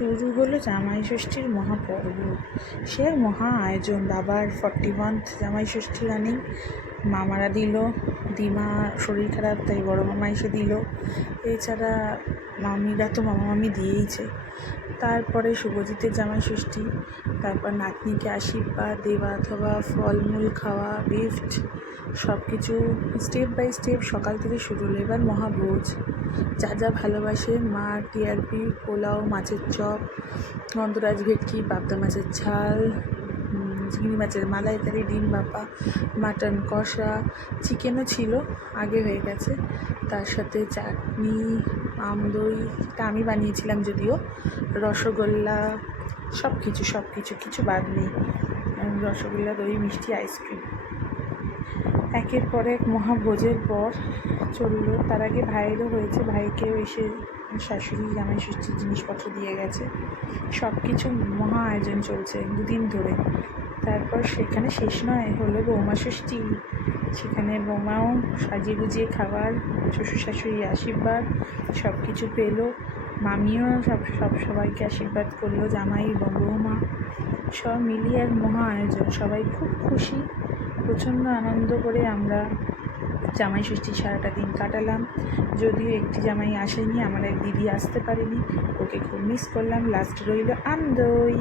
শুরু হলো জামাই ষষ্ঠীর মহাপর্ব। সে মহা আয়োজন। বাবার 41th জামাই ষষ্ঠী রানিং। মামারা দিল, দিমা শরীর খারাপ তাই বড় মামা এসে দিল, এছাড়া মামিরা তো মামা মামি দিয়েইছে। তারপরে শুভজিতের জামাই ষষ্ঠী, তারপর নাতনিকে আশীর্বাদ দেওয়া অথবা ফলমূল খাওয়া, গিফট সব কিছু স্টেপ বাই স্টেপ সকাল থেকে শুরু হলো। এবার মহাভোজ, যা যা ভালোবাসে। মা টিআরপি, পোলাও, মাছের চপ, গন্ধরাজ ভেটকি, পাবদা মাছের ঝাল, চিংড়ি মাছের মালাইকারি, ডিম ভাপা, মাটন কষা, চিকেনও ছিল, আগে হয়ে গেছে। তার সাথে চাটনি, আম দই, এটা আমি বানিয়েছিলাম যদিও, রসগোল্লা, সব কিছু কিছু বাদ নেই। রসগোল্লা, দই, মিষ্টি, আইসক্রিম, একের পর এক মহাভোজের পর চললো। তার আগে ভাইয়েরও হয়েছে, ভাইকেও এসে শাশুড়ি জামাই ষষ্ঠীর জিনিসপত্র দিয়ে গেছে। সব কিছু মহা আয়োজন চলছে দুদিন ধরে। তারপর সেখানে শেষ নয়, হলো বৌমা ষষ্ঠী। সেখানে বৌমাও সাজিয়ে গুজিয়ে খাবার, শ্বশুর শাশুড়ি আশীর্বাদ সব কিছু পেলো। মামিও সবাইকে আশীর্বাদ করলো, জামাই বৌমা সব মিলিয়ে এক মহা আয়োজন। সবাই খুব খুশি, প্রচণ্ড আনন্দ করে আমরা জামাই ষষ্ঠী সারাটা দিন কাটালাম। যদিও একটি জামাই আসেনি, আমার এক দিদি আসতে পারেনি, ওকে খুব মিস করলাম। লাস্ট রইল আমদই।